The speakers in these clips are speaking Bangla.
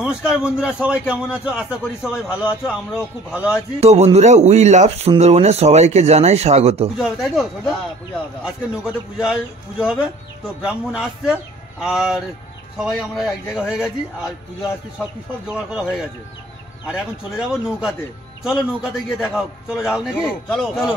নমস্কার বন্ধুরা, সবাই কেমন আছো? আশা করি সবাই ভালো আছো, আমরাও খুব ভালো আছি। তো বন্ধুরা, উই লাভ সুন্দরবনে সবাইকে জানাই স্বাগত। পুজো হবে তাই তো? পুজো হবে আজকে, নৌকাতে পুজো হবে। তো ব্রাহ্মণ আসছে আর সবাই আমরা এক জায়গায় হয়ে গেছি, আর পুজো আজকে সব জোগাড় করা হয়ে গেছে। আর এখন চলে যাব নৌকাতে। চলো নৌকাতে গিয়ে দেখা হোক। চলো যাও নাকি? চলো চলো।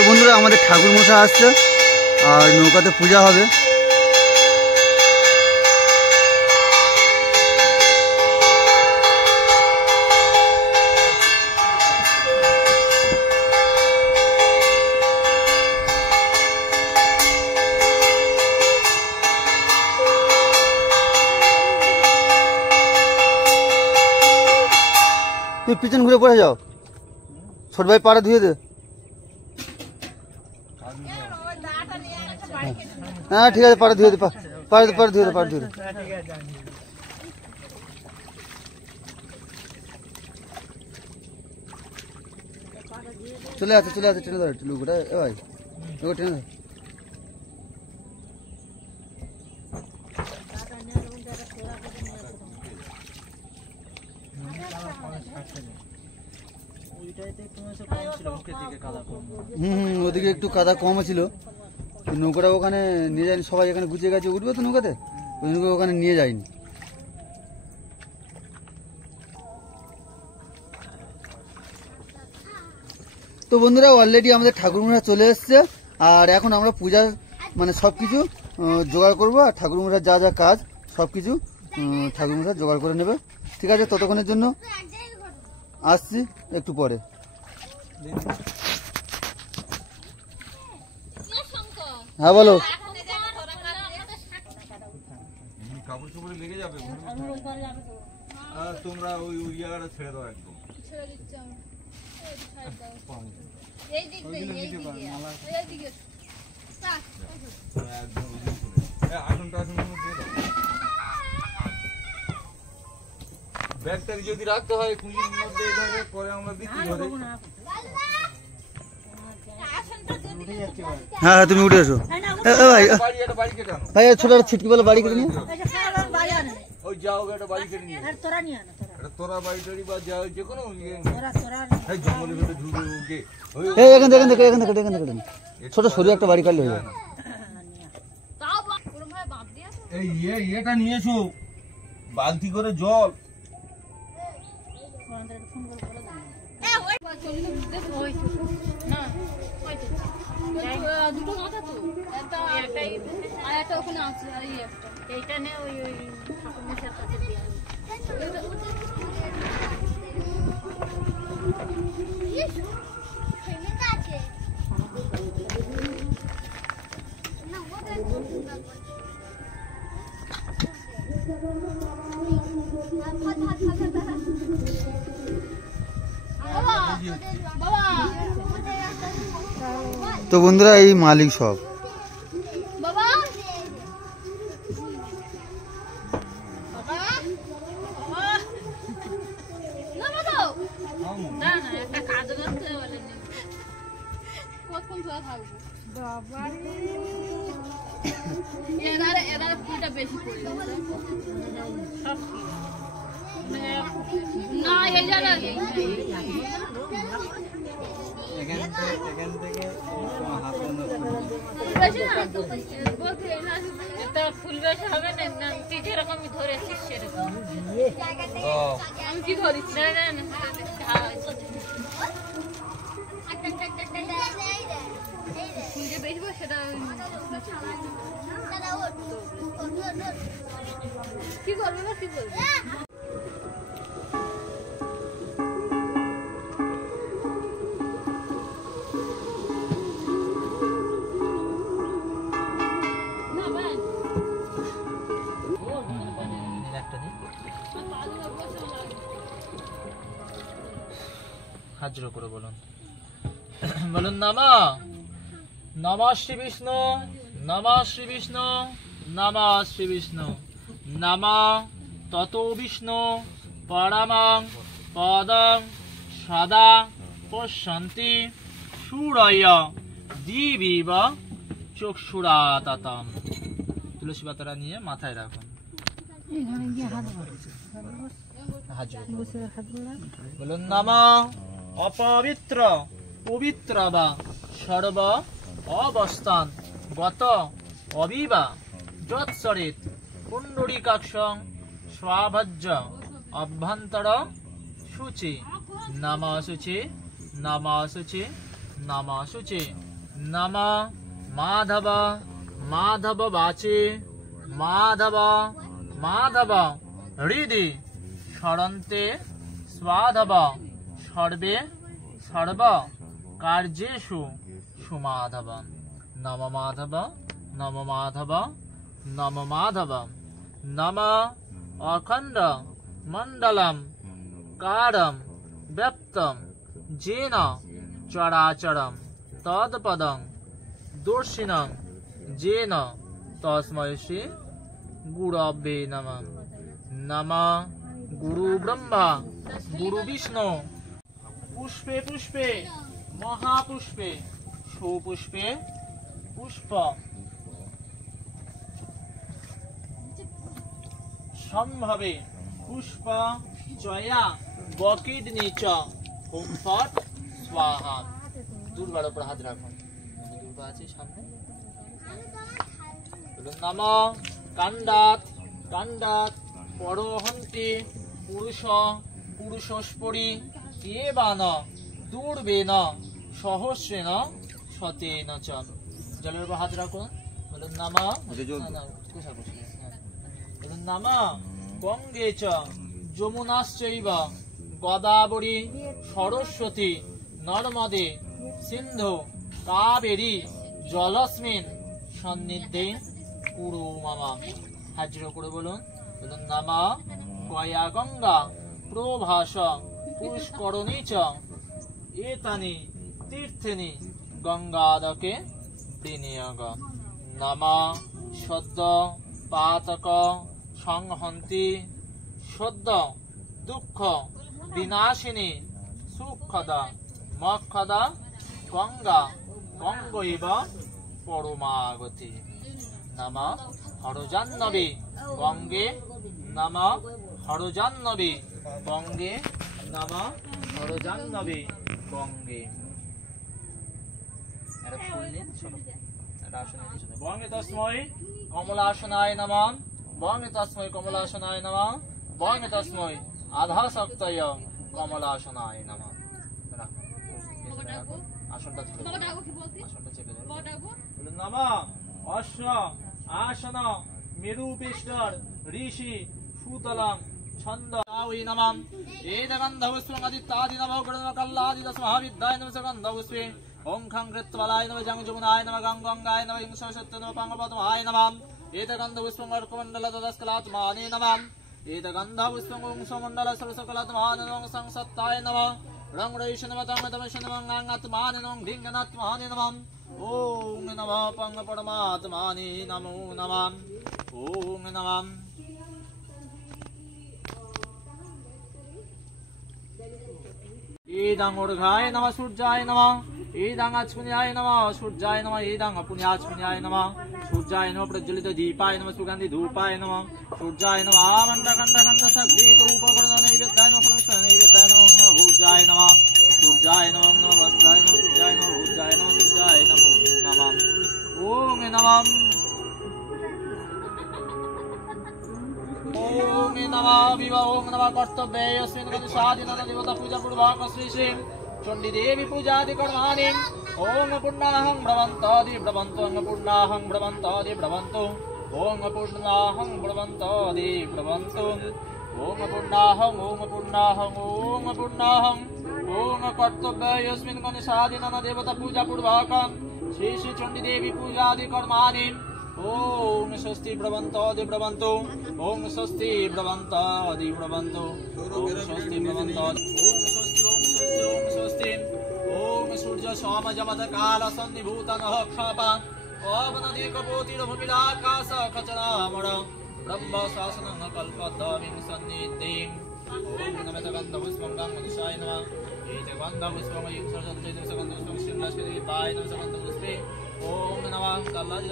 তো বন্ধুরা, আমাদের ঠাকুর মশাই আসছে আর নৌকাতে পূজা হবে। তুই পিছন ঘুরে পড়ে যাও, ছোট ভাই পাড়া ধুয়ে দে। হ্যাঁ ঠিক আছে, পাড়া ধুয়ে দে, পাড়া ধুয়ে দে, পাড়া ধুয়ে দে। চলে আসে টেনে ধরে লুকোটা, এ ভাই লুকো টেনে ধর। ওদিকে একটু কাদা কম ছিল, নৌকাটা ওখানে নিয়ে যায়নি। সবাই এখানে গুছিয়ে গেছে, উঠবে তো নৌকাতে, ওই নৌকা ওখানে নিয়ে যায়নি। তো বন্ধুরা, অলরেডি আমাদের ঠাকুরমশাই চলে এসছে, আর এখন আমরা পূজার মানে সবকিছু জোগাড় করবো। আর ঠাকুরমশাই যা যা কাজ সবকিছু ঠাকুরমশাই জোগাড় করে নেবে। ঠিক আছে, ততক্ষণের জন্য আসছি একটু পরে। হ্যাঁ বলো। কাপড় চোপড়ে লেগে যাবে, তোমরা ওই জায়গাটা ছেড়ে দাও, একদম ব্যাগটা যদি রাখতে হয় কুঁজির মধ্যে, পরে আমরা দিচ্ছি ধরে। হ্যাঁ তুমি উঠে এসো। ভাই ছোট ছিটকি বলে বাড়ি কেটে নিয়ে ওই যাও, একটা বাড়ি কেটে নিয়ে তোরা বাড়ি টাড়ি বা যাও, যে কোনো জঙ্গলের ভিতরে ঢুকে এখান থেকে ছোট সরু একটা বাড়ি কাটলে হয়ে যাবে। এটা নিয়ে এসো, বালতি করে জল। দুটো মাথা তো একটা আর একটা ওখানে আছে, আর এই একটা এইটা নে, ওই ঠাকুর মশাইয়ের কাছে দিয়ে তো বন্ধুরা, এই মালিক সব বাবা না না একটা কাজ করতে বলেনি কখন কোথায় থাকবো এরা ফুলটা বেশি পড়ে না এই জায়গা ফুল বেশি হবে না তুই যেরকমই ধরেছিস সেরকম আমি কি ধরিস না ফুল যে বেশবো সেটা কি করবো না কি করবো হাজির করে বলুন বলুন নামা নমঃ শ্রী বিষ্ণু নমঃ শ্রী বিষ্ণু নমঃ শ্রী বিষ্ণু নমঃ ততো বিষ্ণু পরমং পদং সদা পশ্যন্তি সূরয় দিবিব চক্ষুরাতাতম। তুলসী পাতাটা নিয়ে মাথায় রাখুন। বলুন নমঃ অপবিত্র পবিত্র বা সর্ব অবস্থান গত অবিবা যৎসরিত পুণ্ডরীকাক্ষং স্বাভজ্য অভ্যন্তর শুচি নমঃ শুচি নমঃ শুচি নমঃ শুচি নমঃ মাধব মাধব বাচি মাধব মাধব হৃদি স্মরন্তে স্বাধব সর্বে সর্ব কার্যেষু সুমাধব নম মাধব নম মাধব নম মাধব নম অখণ্ড মণ্ডলম কারম ব্যপ্তম যেন চরাচরম তৎপদং দর্শিনং যেন তস্मै শ্রী গুরবে নমঃ। নমঃ গুরু ব্রহ্মা গুরু বিষ্ণু পুষ্পে পুষ্পে মহাপুষ্পে সুপুষ্পে পুষ্প সম্ভবে পুষ্প জয়া বকিডনি চ হুম ফট স্বাহা। দুর্বার উপর হাত রাখুন। দুর্বা আছে সামনে। নমঃ কাণ্ডাত কাণ্ডাত পরহন্তি পুরুষ পুরুষস্পরি এবান দূর্বেন সহস্রেণ শতেন চ। জলের উপর হাত রাখুন। বলুন নমঃ বলুন নমঃ গঙ্গে চ যমুনাশ্চৈব গোদাবরী সরস্বতী নর্মদে সিন্ধু কাবেরী জলস্মিন সন্নিধে কুরু মম। হাজির করে বলুন। বলুন নমঃ গয়া গঙ্গা প্রভাস পুষ্করণী চ এতানি তীর্থেনি গঙ্গাদকে বিনিয়োগ। নমঃ সদ্য পাতক সংহন্তি সদ্য দুঃখ বিনাশিনী সুখদা মক্ষদা গঙ্গা গঙ্গৈব পরমাগতি। নমঃ হরজাহ্নবী গঙ্গে নমঃ হরজাহ্নবী গঙ্গে নমঃ হরজাহ্নবী গঙ্গে। একটা ফুল নিন বঙ্গে তস্मै কমলাসনায় নমঃ বঙ্গে তস্मै কমলাসনায় নমঃ বঙ্গে তস্मै আধাশক্তয় কমলাসনায় নমঃ। আসনটা আসনটা চেপে ধরুন। বলুন নমঃ অশ্ব আসন মেরুপৃষ্ঠর ঋষি সুতলং ছন্দ ওই নমঃ এদগন্ধপুষ্পং আদিত্যাদি নমঃ গুণকল্লাদি দশমহাবিদ্যায় নমঃ সুগন্ধপুষ্পে ওং খং কৃত্বালায় নমঃ জং যমুনায় নমঃ গং গঙ্গায় নমঃ ইং সরস্বতী নমঃ পাঙ্গপদ্মায় নমঃ এদগন্ধপুষ্পং অর্কমণ্ডল তদস্কলাত্মানে নমঃ এদগন্ধপুষ্পং ওং সমণ্ডল সরস্বকলাত্মানে নমঃ সংসত্তায় নমঃ রং রৈষ নমঃ তং তমশ নমঃ গাঙ্গাত্মানে নমঃ ধিঙ্গনাত্মানে নমঃ ওং নমঃ পঙ্গ পরমাত্মানে নমো নমঃ ওং নমঃ। এদং ঊর্ধ্বায় নমঃ সূর্যায় নমঃ ईदं अच्पुन्याय नमः सूर्याय नमः ईदं पुण्याच्पुन्याय नमः सूर्याय नमः प्रज्वलित दीपाय नमः सुगंधि धूपाय नमः सूर्याय नमः मण्डकण्डकण्ड सग्रीत उपकरण नैवेद्याय नमः परमेश्वर नैवेद्याय नमः भूजाय नमः सूर्याय नमः वस्त्राय नमः सूर्याय नमः भूजाय नमः सूर्याय नमो नमः ओम नमः ओम नमः विवा ओम नमः कर्तव्ये यस्मिन् गणेशादिन देवता पूजा पूर्वक श्री श्री चंडी देवी पूजादि कर्माणि ओम पुण्णाहं ब्रवन्तादि ब्रवन्तो ओम पुण्णाहं ब्रवन्तादि ब्रवन्तो ओम पुण्णाहं ब्रवन्तादि ब्रवन्तो ओम पुण्णाहं ओम पुण्णाहं ओम पुण्णाहं ओम कर्तव्ये यस्मिन् गणेशादिन देवता पूजा पूर्वक श्री श्री चंडी देवी पूजादि कर्माणि ओम स्वस्ति ब्रवन्तादि ब्रवन्तो ओम स्वस्ति ब्रवन्तादि ब्रवन्तो ओम स्वस्ति ब्रवन्तादि ओम स्वस्ति ओम स्वस्ति ओम स्वस्ति ओम सूर्य सोम जमद काल सन्निभूत नः क्षपा ओम नदी कपोतिर भूमिराकाश खचनामण ब्रह्म शासनं कल्पद्दामिं सन्निधिं ओम नमः गन्धपुष्पं गंगदिशाय नमः एते गन्धपुष्पं युक्सर्जते गन्धपुष्पं श्रीलक्ष्मी पाय नमः गन्धपुष्पे ओम नमः कल्लज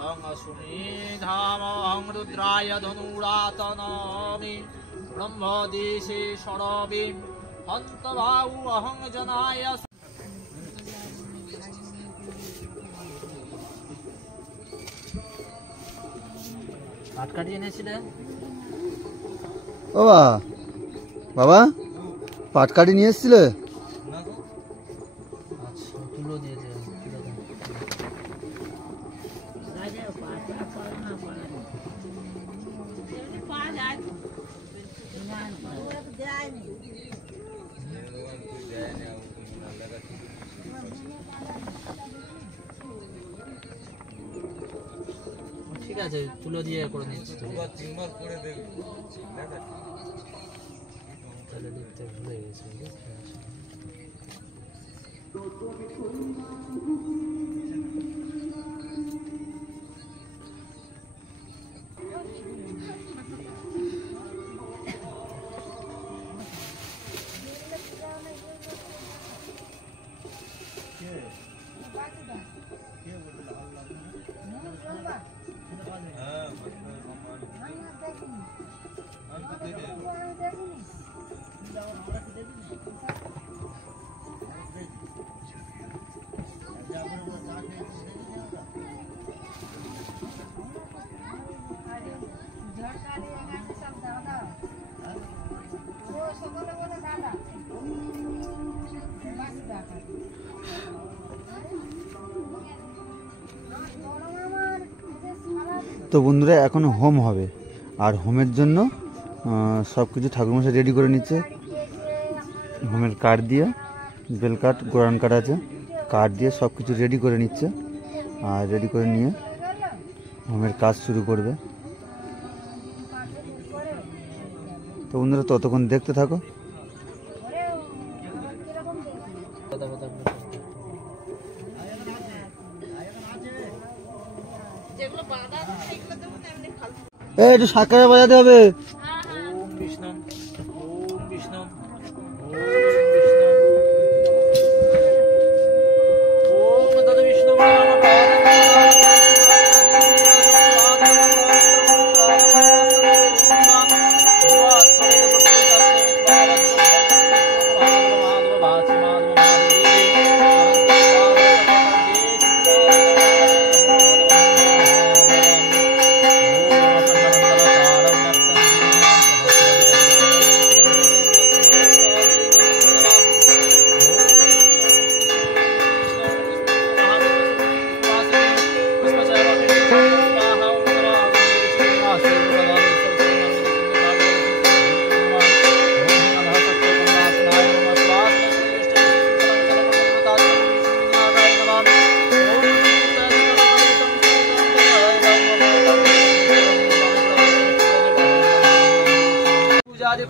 तंग सुमेधामहं रुद्राय धनुरातनामि ब्रह्मदेशे षडवि हन्तभाऊ अहं जनाय পাটকাঠি এনেছিলে ও বাবা পাটকাঠি নিয়ে এসেছিলে? আচ্ছা তুলো দিয়েছে ঠিক আছে তুলো দিয়ে করে নিচ্ছি তাহলে দেখতে ভুলে গেছি তো বন্ধুরা এখন হোম হবে, আর হোমের জন্য সব কিছু ঠাকুরমশাই রেডি করে নিচ্ছে। হোমের কাঠ দিয়ে, বেল কাঠ, গোরান কাঠ আছে, কাঠ দিয়ে সব কিছু রেডি করে নিচ্ছে। আর রেডি করে নিয়ে হোমের কাজ শুরু করবে। তো বন্ধুরা ততক্ষণ দেখতে থাকো। একটু সাকারে বাজাতে হবে। ओम विष्णु ओम विष्णु ओम तद विष्णु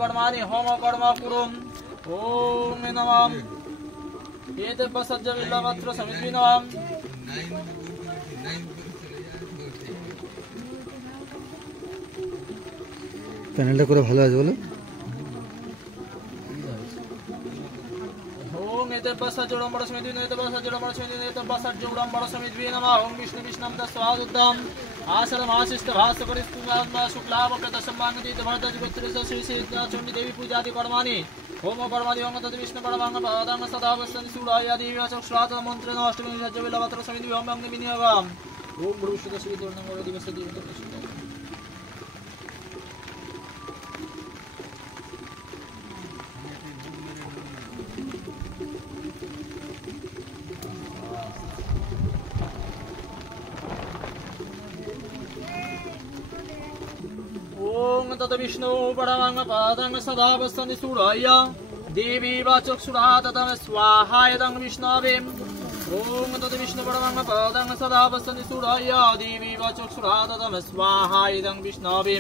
कर्माणि होम कर्म कुरुम ओम नमः एते बसज्ज विल्लवत्र समिद्विनम চ্যানেলটা করে ভালো আছে বলো। ओम एते बसजोड़ंबर समिति नेत बसजोड़ंबर समिति नेत बसजोड़ंबर समिति नमः ओम विष्णु विष्णुम तस्वादुद्धम आसरम आशिष्ट भास्करिस्तुमा शुक्लाव प्रदशमानति भरतज पुत्रस्य श्री श्री चंडी देवी पूजादि कर्माणि होम कर्मादि ओम तद विष्णु परमांग पादांग सदा वसन सूराय देवी चक्षुरात मंत्र अष्टमी सज्ज विलवत्र समिति ओम अंग विनियोगम ओम भूषुद श्री तोरणंग दिवस दिवस ओम तद विष्णु परमांग पादांग सदा वसन्ति सूराय देवी वाचक्षुरा ततम स्वाहायदं विष्णवे ओम तद विष्णु परमांग पादांग सदा वसन्ति सूराय देवी वाचक्षुरा ततम स्वाहायदं विष्णवे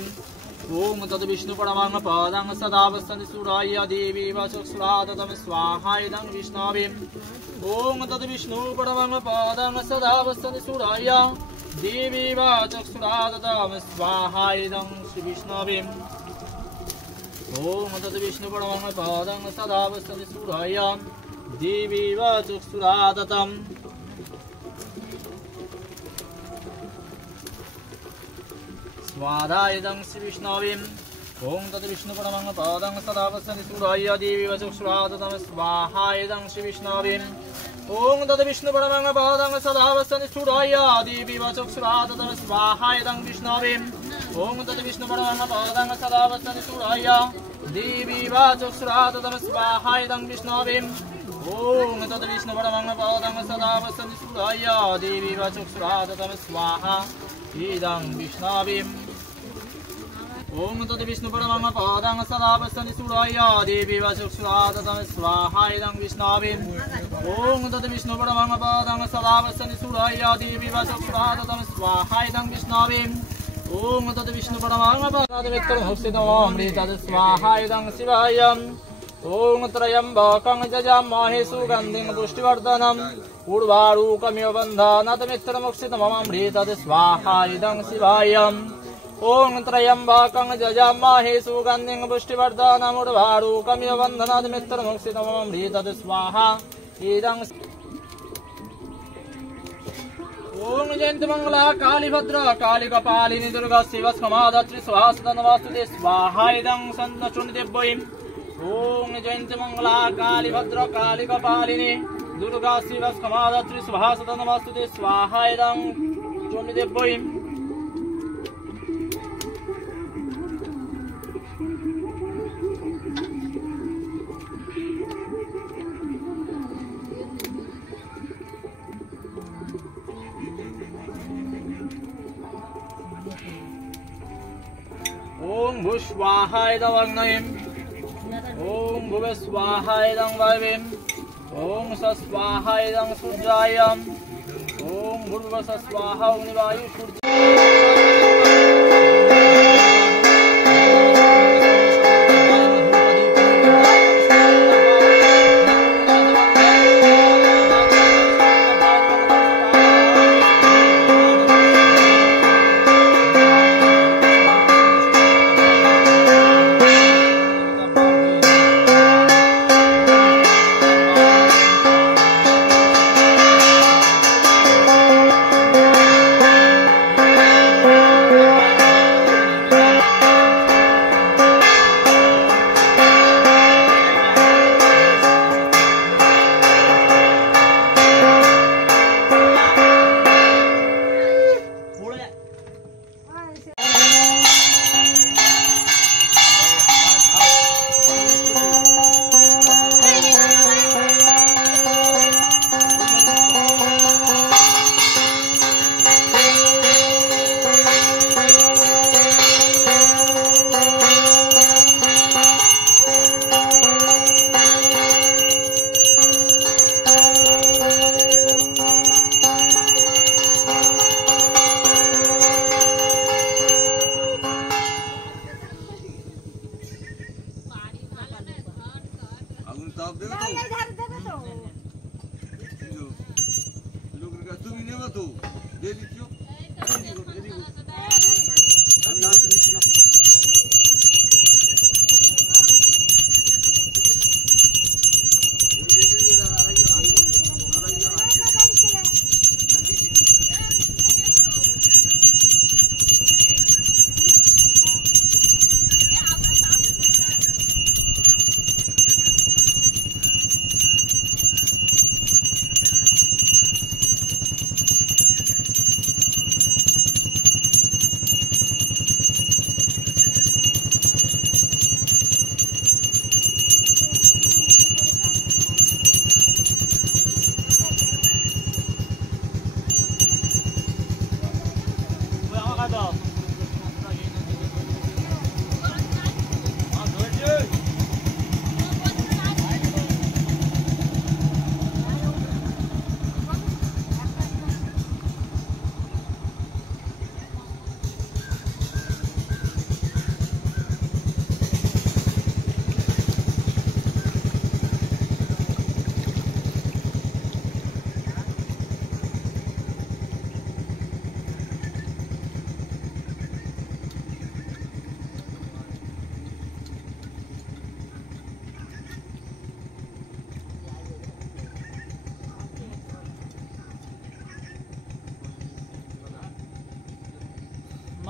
ओम तद विष्णु परमांग पादांग सदा वसन्ति सूराय देवी वाचक्षुरा ततम स्वाहायदं विष्णवे ओम तद विष्णु परमांग पादांग सदा वसन्ति सूराय देवी वाचक्षुरा ततम स्वाहायदं श्री विष्णवे ओम तद विष्णु परमांग पादांग सदा वसन्ति सूराय देवी वाचक्षुरा ततम स्वाहायदं श्री विष्णवे ओम तद विष्णु परमांग पादांग सदा वसन्ति सूराय देवी वाचक्षुरा ततम स्वाहायदं श्री विष्णवे ओम तद विष्णु परमांग पादांग सदा वसन्ति सूराय देवी वाचक्षुरा ततम स्वाहायदं विष्णवे ओम तद विष्णु परमांग पादांग सदा वसन्ति सूराय देवी वाचक्षुरा ततम स्वाहायदं विष्णवे ओम तद विष्णु परमांग पादांग सदा वसन्ति सूराय देवी वाचक्षुरा ततम स्वाहा इदं विष्णवे ओम तद विष्णु परमांग पादांग सदा वसन्ति सूराय देवी वाचक्षुरा ततम स्वाहा इदं विष्णवे ओम तद विष्णु परमांग पादांग सदा वसन्ति सूराय देवी वाचक्षुरा ततम स्वाहा इदं विष्णवे ओम तद विष्णु परमांग पादांग हस्तितमृतद स्वाहा इदं शिवाय ओम त्र्यंबकं जजामहे सुगंधिं पुष्टिवर्धनम् उर्वारुकमिव बन्धनात् स्वाहा इदं शिवाय ओम त्र्यंबकं जजामहे सुगंधिं पुष्टिवर्धनम् उर्वारुकमिव बन्धनात् स्वाहा इदं ओम जयंती मंगला काली भद्र काली कपालिनी दुर्गा शिव क्षमाधात्री स्वाहा नमस्ते स्वाहा इदं सन्नचुण्डिदेव्यै ओम जयंती मंगला काली भद्र काली कपालिनी दुर्गा शिव क्षमाधात्री स्वाहा नमस्ते स्वाहा इदं चुण्डिदेव्यै ओम भुस्वाहा इदं अग्नयेम ओम भुवे स्वाहा इदं वायवेम ओम सस्वाहा इदं सूर्यायम ओम भूर्भुवः स्वाहा अग्निवायु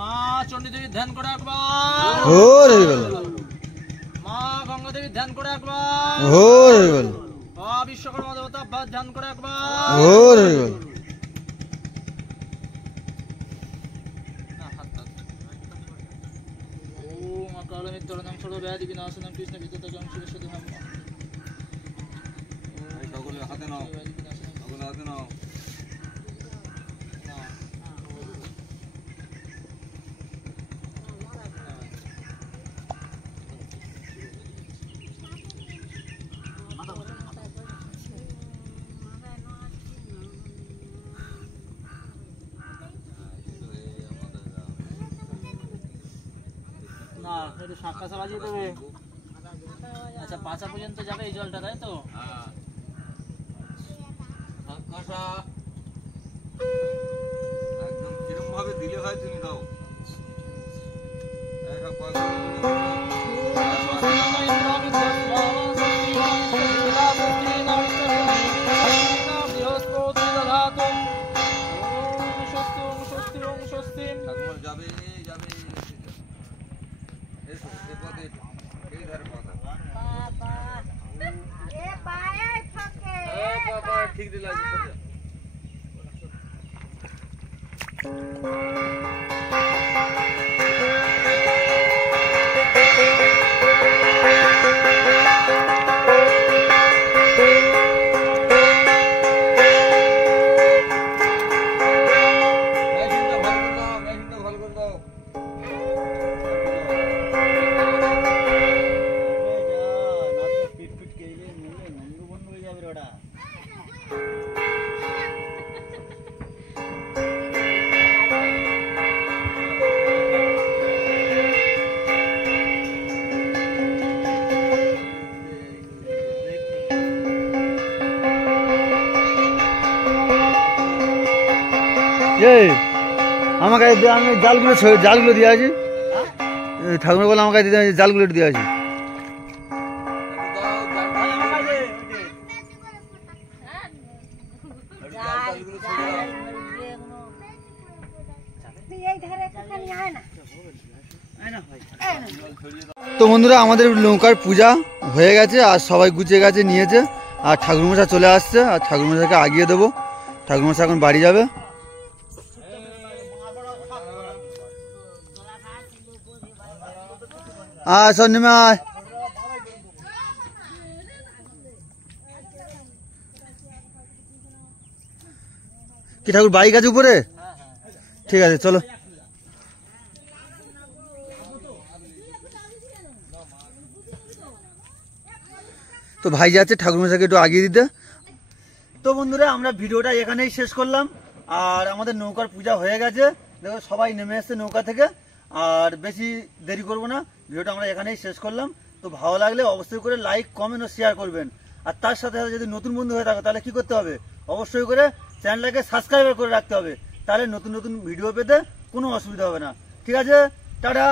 মা চণ্ডী দেবী ধ্যান করে একবার, ওরে বল, মা গঙ্গা দেবী ধ্যান করে একবার, ওরে বল, মা বিশ্বকর্মা দেবতা ধ্যান করে একবার, ওরে বল। ওম অকালমৃত্যুর্নাম সর্বব্যাধি বিনাশনাম কৃষ্ণ বিততজং শিবসুধুনাম। হাতে নাও, হাতে নাও। না একটু শাঁখা বাজিয়ে দেবে। আচ্ছা পাঁচা পর্যন্ত যাবে এই জলটা, তাই তো? একদম কিরম ভাবে দিলে হয় তুমি দাও। ঠাকুমার যাবে যাবে, এসো এ পথে এই ধারে পাতা। বাবা ঠিক দিলা আছে। এই আমার কাছে দে, আমি জালগুলো দিয়ে আছি। ঠাকুর বলে আমার কাছে দিতে, জালগুলো দিয়ে আছি। তো বন্ধুরা আমাদের নৌকার পূজা হয়ে গেছে আর সবাই গুছিয়ে গেছে, নিয়েছে। আর ঠাকুরমশাই চলে আসছে আর ঠাকুরমশাইকে আগিয়ে দেবো। ঠাকুরমশাই এখন বাড়ি যাবে। সব নেমে আয়। কি ঠাকুর বাইক আছে উপরে? ঠিক আছে চলো। তো ভাই যাচ্ছে ঠাকুরমশাইকে একটু আগিয়ে দিতে। তো বন্ধুরা আমরা ভিডিওটা এখানেই শেষ করলাম। আর আমাদের নৌকার পূজা হয়ে গেছে, দেখো সবাই নেমে এসছে নৌকা থেকে। আর বেশি দেরি করবো না, ভিডিওটা আমরা এখানেই শেষ করলাম। তো ভালো লাগলে অবশ্যই করে লাইক, কমেন্ট ও শেয়ার করবেন। আর তার সাথে সাথে যদি নতুন বন্ধু হয়ে থাকে তাহলে কি করতে হবে, অবশ্যই করে চ্যানেলটাকে সাবস্ক্রাইব করে রাখতে হবে। তাহলে নতুন নতুন ভিডিও পেতে কোনো অসুবিধা হবে না। ঠিক আছে, টাটা।